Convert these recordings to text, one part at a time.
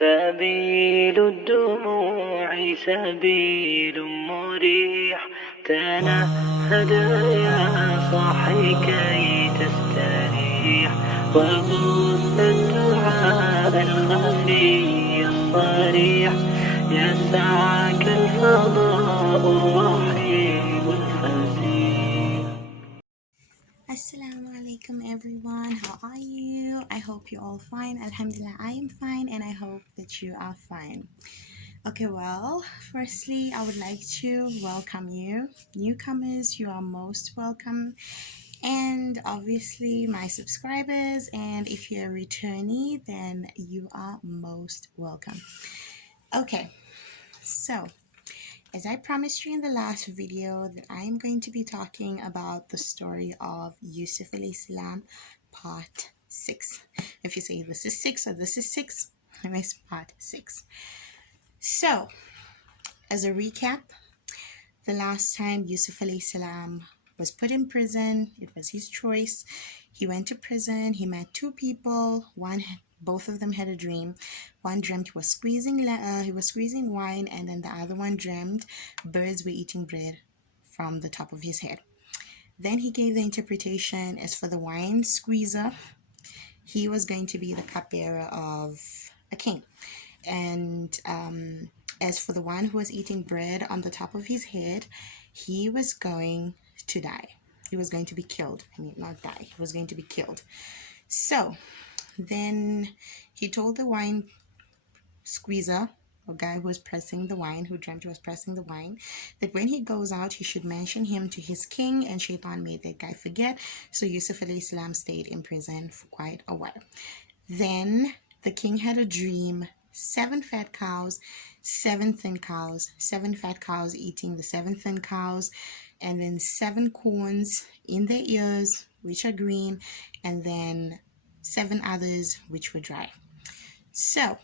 سبيل الدموع سبيل مريح تنهد يا صاحي كي تستريح وبث الدعاء الخفي الصريح يسعك الفضاء الرحيم الفسيح. Assalamu alaikum everyone. How are you? I hope you're all fine. Alhamdulillah, I am fine and I hope that you are fine. Okay, well, firstly, I would like to welcome you. Newcomers, you are most welcome. And obviously, my subscribers, and if you're a returnee, then you are most welcome. Okay, so as I promised you in the last video, that I am going to be talking about the story of Yusuf A.S. part 6. If you say this is 6 or this is 6, it's part 6. So, as a recap, the last time Yusuf A.S. was put in prison, it was his choice. He went to prison, he met two people, both of them had a dream. One dreamt he was squeezing wine, and then the other one dreamt birds were eating bread from the top of his head. Then he gave the interpretation. As for the wine squeezer, he was going to be the cupbearer of a king. And as for the one who was eating bread on the top of his head, he was going to die. He was going to be killed. I mean, not die. He was going to be killed. So then he told the wine squeezer, a guy who was pressing the wine, who dreamt he was pressing the wine, that when he goes out, he should mention him to his king, and Shaitan made that guy forget. So Yusuf A.S. stayed in prison for quite a while. Then the king had a dream, 7 fat cows, 7 thin cows, 7 fat cows eating the 7 thin cows, and then 7 corns in their ears, which are green, and then 7 others which were dry. So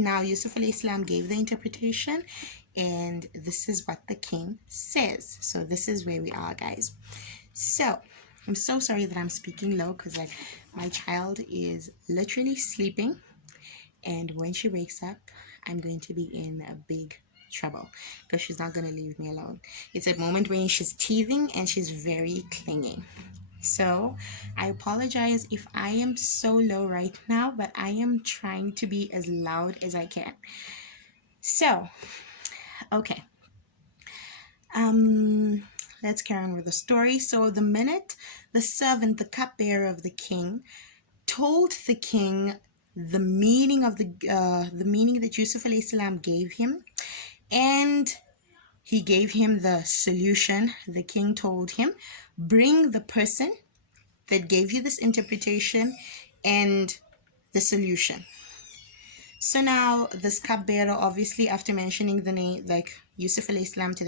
now Yusuf A.S. gave the interpretation, and this is what the king says. So this is where we are, guys. So I'm so sorry that I'm speaking low, because like my child is literally sleeping, and when she wakes up, I'm going to be in a big trouble because she's not going to leave me alone. It's a moment when she's teething and she's very clingy. So I apologize if I am so low right now, but I am trying to be as loud as I can. So, okay. Let's carry on with the story. So the minute the servant, the cupbearer of the king, told the king the meaning of the meaning that Yusuf A.S. gave him, and he gave him the solution, the king told him, bring the person that gave you this interpretation and the solution. So now this cupbearer, obviously after mentioning the name, like Yusuf A.S. to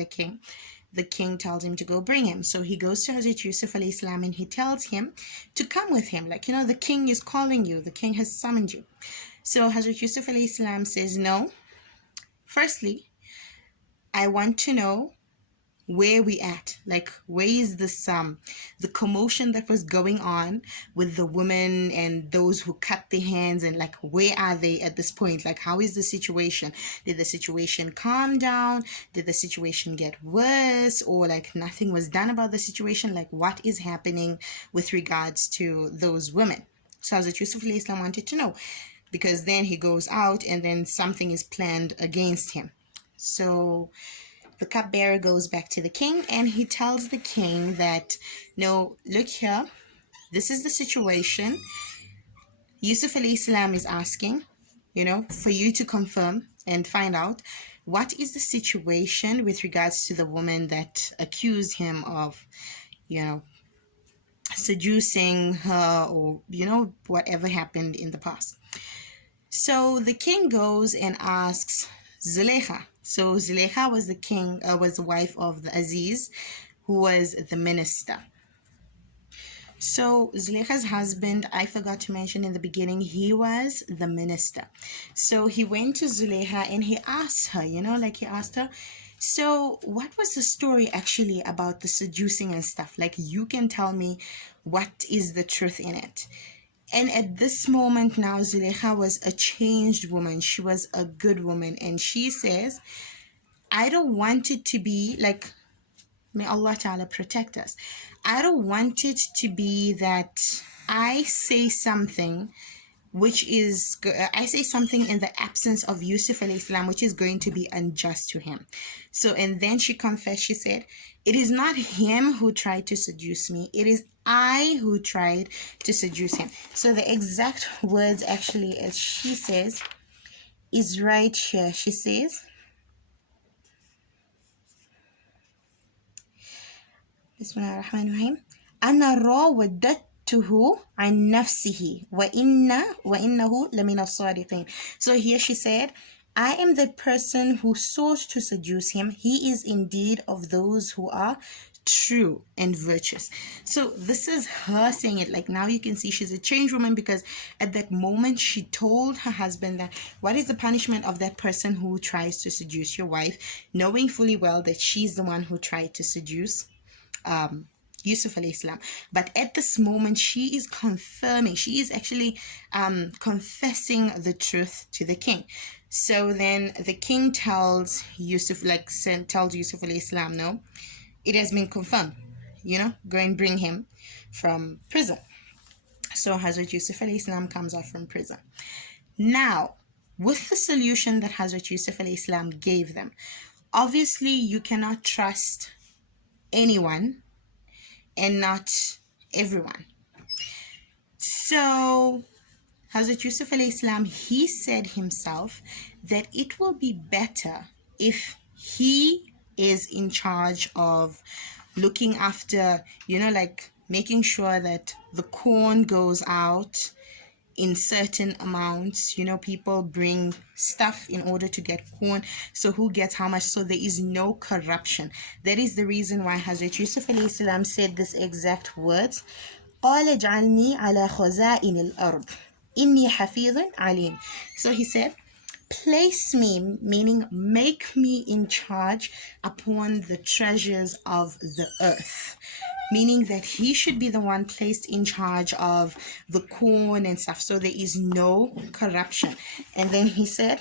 the king tells him to go bring him. So he goes to Hazrat Yusuf A.S. and he tells him to come with him. Like, the king is calling you. The king has summoned you. So Hazrat Yusuf A.S. says, no. Firstly, I want to know where we at, like where is this the commotion that was going on with the women and those who cut their hands, and like where are they at this point? Like, how is the situation? Did the situation calm down? Did the situation get worse, or like nothing was done about the situation? Like, what is happening with regards to those women? So Hazrat Yusuf A.S. wanted to know, because then he goes out and then something is planned against him. So the cupbearer goes back to the king and he tells the king that, no, look here, this is the situation. Yusuf A.S. is asking, for you to confirm and find out what is the situation with regards to the woman that accused him of, seducing her, or, whatever happened in the past. So the king goes and asks Zulaikha. So Zulaikha was was the wife of the Aziz, who was the minister. So Zulaikha's husband, I forgot to mention in the beginning, he was the minister. So he went to Zulaikha and he asked her, he asked her, so what was the story actually about the seducing and stuff? Like, you can tell me what is the truth in it. And at this moment now, Zulaikha was a changed woman. She was a good woman. And she says, I don't want it to be like, may Allah Ta'ala protect us. I don't want it to be that I say something I say something in the absence of Yusuf alayhi salam, which is going to be unjust to him. So, and then she confessed, she said, it is not him who tried to seduce me. It is I who tried to seduce him. So the exact words actually, as she says, is right here. She says, Bismillahirrahmanirrahim. أنا راودته عن نفسه وإنه لمن الصادقين. So here she said, I am the person who sought to seduce him. He is indeed of those who are true and virtuous. So this is her saying it. Like now you can see she's a changed woman, because at that moment she told her husband that what is the punishment of that person who tries to seduce your wife, knowing fully well that she's the one who tried to seduce Yusuf alayhi salam. But at this moment she is confirming, she is actually confessing the truth to the king. So then the king tells Yusuf alayhi salam, no, it has been confirmed, go and bring him from prison. So Hazrat Yusuf alayhi salam comes out from prison. Now, with the solution that Hazrat Yusuf alayhi salam gave them, obviously you cannot trust anyone and not everyone. So Hazrat Yusuf alayhi salam, he said himself that it will be better if he is in charge of looking after, like making sure that the corn goes out in certain amounts. People bring stuff in order to get corn, so who gets how much, so there is no corruption. That is the reason why Hazrat Yusuf alayhi salam said this exact words, قال اجعلني على خزائن الأرض إني حفيظ عليم. So he said, place me, meaning make me in charge upon the treasures of the earth, meaning that he should be the one placed in charge of the corn and stuff, so there is no corruption. And then he said,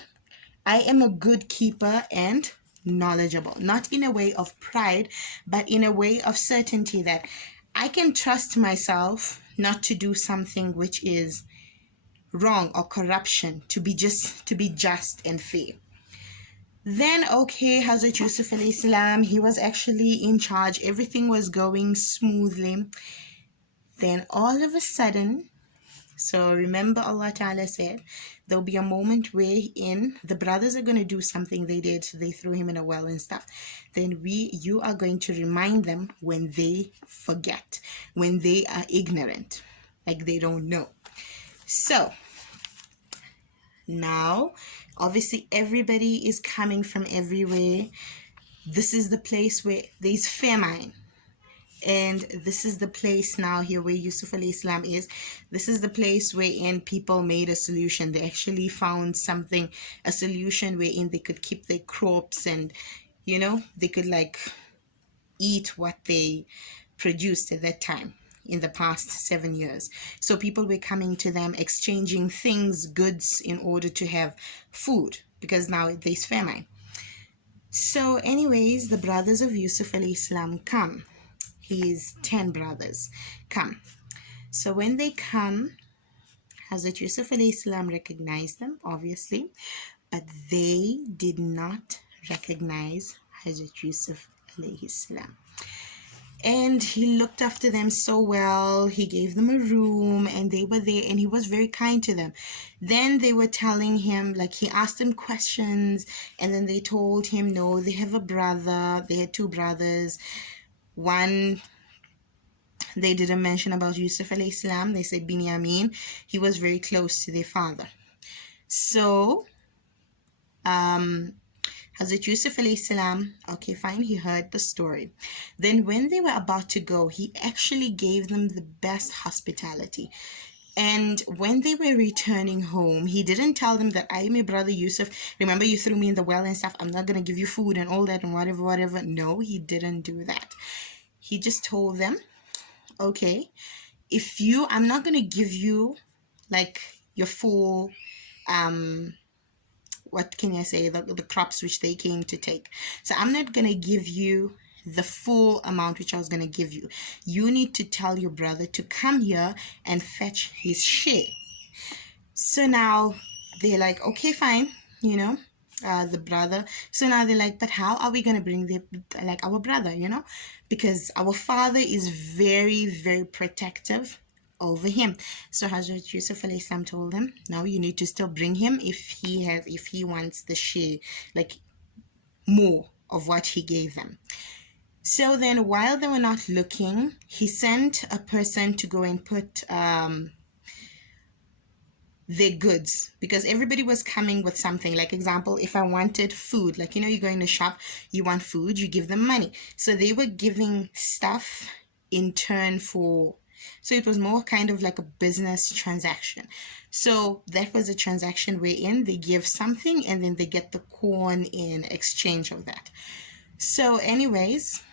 I am a good keeper and knowledgeable, not in a way of pride, but in a way of certainty that I can trust myself not to do something which is wrong or corruption, to be just and fair. Then, okay, Hazrat Yusuf alayhi salam, he was actually in charge. Everything was going smoothly. Then all of a sudden, so remember Allah Ta'ala said, there'll be a moment wherein the brothers are going to do something they did. They threw him in a well and stuff. Then you are going to remind them when they forget, when they are ignorant, like they don't know. So now, obviously, everybody is coming from everywhere. This is the place where there's famine. And this is the place now here where Yusuf alayhi salam is. This is the place wherein people made a solution. They actually found a solution wherein they could keep their crops and, they could eat what they produced at that time in the past 7 years. So people were coming to them, exchanging things, goods, in order to have food, because now there's famine. So anyways, the brothers of Yusuf alayhi salam come. His 10 brothers come. So when they come, Hazrat Yusuf alayhi salam recognized them, obviously, but they did not recognize Hazrat Yusuf alayhi salam. And he looked after them so well. He gave them a room and they were there, and he was very kind to them. Then they were telling him, he asked them questions, and then they told him, no, they have a brother. They had 2 brothers. One, they didn't mention about Yusuf alayhi salam. They said Binyamin. He was very close to their father. So, Hazrat Yusuf alayhi salam, okay, fine, he heard the story. Then when they were about to go, he actually gave them the best hospitality. And when they were returning home, he didn't tell them that I am your brother Yusuf. Remember, you threw me in the well and stuff. I'm not going to give you food and all that and whatever. No, he didn't do that. He just told them, okay, I'm not going to give you like your full what can I say, the crops which they came to take. So I'm not gonna give you the full amount which I was gonna give you. You need to tell your brother to come here and fetch his share. So now they're like, okay, fine, you know, the brother. So now they're like, but how are we gonna bring the like our brother, you know, because our father is very, very protective over him. So Hazrat Yusuf alayhi salam told him, no, you need to still bring him if he wants the share, like more of what he gave them. So then while they were not looking, he sent a person to go and put their goods, because everybody was coming with something. Like example, if I wanted food, like, you know, you go in a shop, you want food, you give them money. So they were giving stuff in turn for, so it was more kind of like a business transaction. So that was a transaction wherein they give something and then they get the corn in exchange of that. So anyways,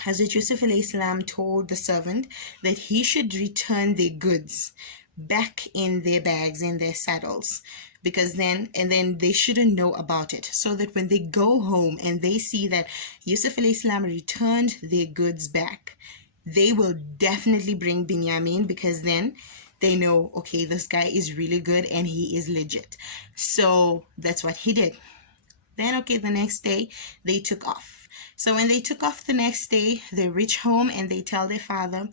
Hazrat Yusuf salam told the servant that he should return their goods back in their bags, in their saddles, because then they shouldn't know about it, so that when they go home and they see that Yusuf salam returned their goods back, they will definitely bring Binyamin, because then they know, okay, this guy is really good and he is legit. So that's what he did. Then, okay, the next day they took off. So when they took off the next day, they reach home and they tell their father,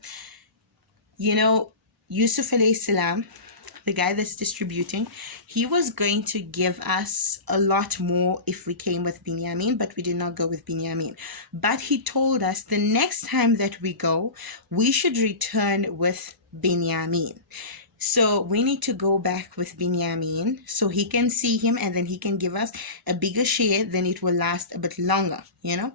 you know, Yusuf alayhi salam, the guy that's distributing, he was going to give us a lot more if we came with Binyamin, but we did not go with Binyamin. But he told us the next time that we go, we should return with Binyamin. So we need to go back with Binyamin so he can see him and then he can give us a bigger share, then it will last a bit longer, you know.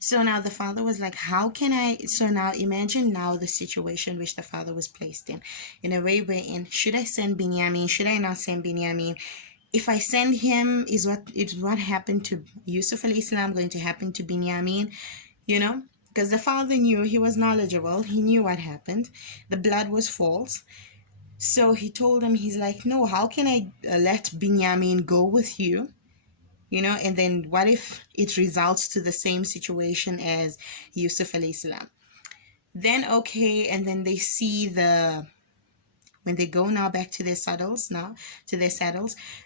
So now the father was like, how can I, so now imagine now the situation which the father was placed in a way wherein, should I send Binyamin, should I not send Binyamin? If I send him, is what happened to Yusuf alayhi salam going to happen to Binyamin, you know? Because the father knew, he was knowledgeable, he knew what happened, the blood was false. So he told him, he's like, no, how can I let Binyamin go with you? You know, and then what if it results to the same situation as Yusuf alayhi salam? Then, okay, and then they see when they go now back to their saddles,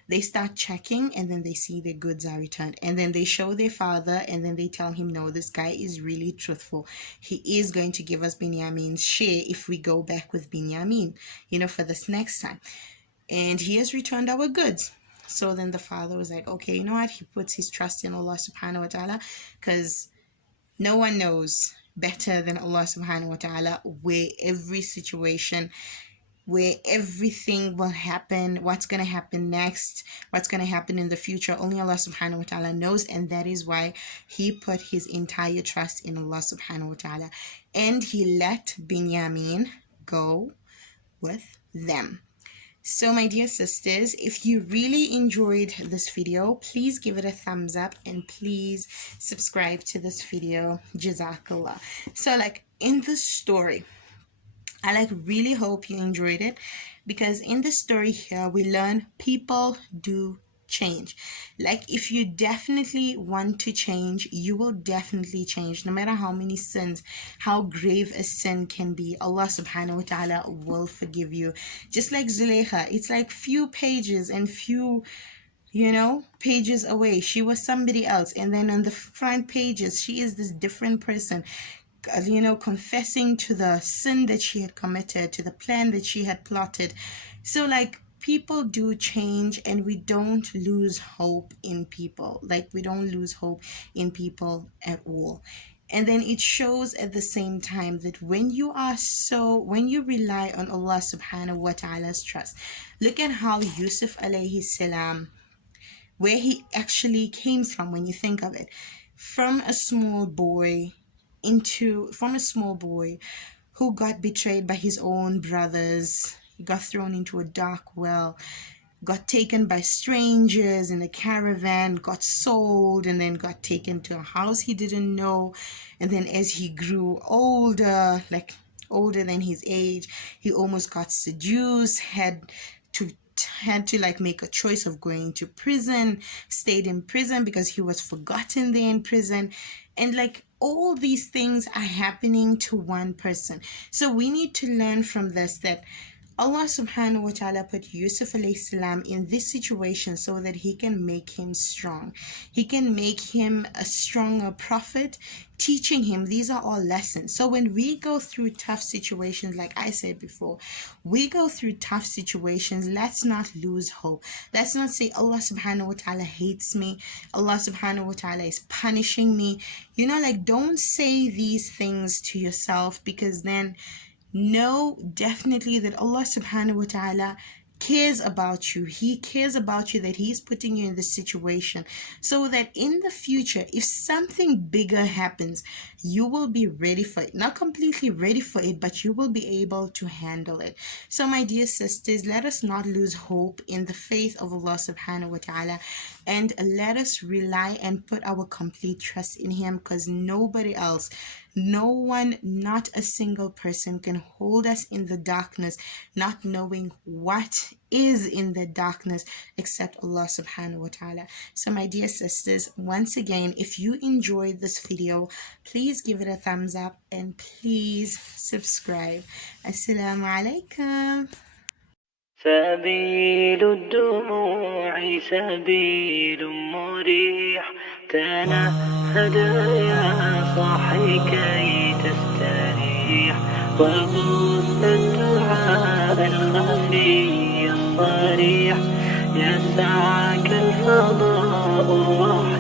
they start checking and then they see their goods are returned. And then they show their father and then they tell him, no, this guy is really truthful. He is going to give us Binyamin's share if we go back with Binyamin, you know, for this next time. And he has returned our goods. So then the father was like, okay, you know what? He puts his trust in Allah subhanahu wa ta'ala, because no one knows better than Allah subhanahu wa ta'ala where every situation, where everything will happen, what's going to happen next, what's going to happen in the future. Only Allah subhanahu wa ta'ala knows, and that is why he put his entire trust in Allah subhanahu wa ta'ala. And he let Binyamin go with them. So my dear sisters, if you really enjoyed this video, please give it a thumbs up and please subscribe to this video. Jazakallah. So like in this story, I really hope you enjoyed it, because in the story here we learn people do change. Like if you definitely want to change, you will definitely change. No matter how many sins, how grave a sin can be, Allah subhanahu wa ta'ala will forgive you. Just like Zulaikha, it's like few pages and few, you know, pages away she was somebody else, and then on the front pages she is this different person, you know, confessing to the sin that she had committed, to the plan that she had plotted. So like people do change, and we don't lose hope in people. Like we don't lose hope in people at all. And then it shows at the same time that when you rely on Allah subhanahu wa ta'ala's trust, look at how Yusuf alayhi salam, where he actually came from. When you think of it, from a small boy who got betrayed by his own brothers. He got thrown into a dark well, got taken by strangers in a caravan, got sold, and then got taken to a house he didn't know. And then as he grew older, like older than his age. He almost got seduced, to like make a choice of going to prison, stayed in prison because he was forgotten there in prison. And like all these things are happening to one person. So we need to learn from this that Allah subhanahu wa ta'ala put Yusuf salam in this situation so that he can make him strong. He can make him a stronger prophet, teaching him. These are all lessons. So when we go through tough situations, like I said before, we go through tough situations, let's not lose hope. Let's not say Allah subhanahu wa ta'ala hates me. Allah subhanahu wa ta'ala is punishing me. Like don't say these things to yourself, because then know definitely that Allah subhanahu wa ta'ala cares about you. He cares about you, that he's putting you in this situation so that in the future, if something bigger happens, you will be ready for it. Not completely ready for it, but you will be able to handle it. So my dear sisters, let us not lose hope in the faith of Allah subhanahu wa ta'ala, and let us rely and put our complete trust in him, because nobody else, no one, not a single person can hold us in the darkness, not knowing what is in the darkness except Allah subhanahu wa ta'ala. So my dear sisters, once again, if you enjoyed this video, please give it a thumbs up and please subscribe. Assalamu alaikum. سبيل الدموع سبيل مريح، تنهد يا صاحي كي تستريح، وبث الدعاء الخفي الصريح، يسعك الفضاء الرحيم.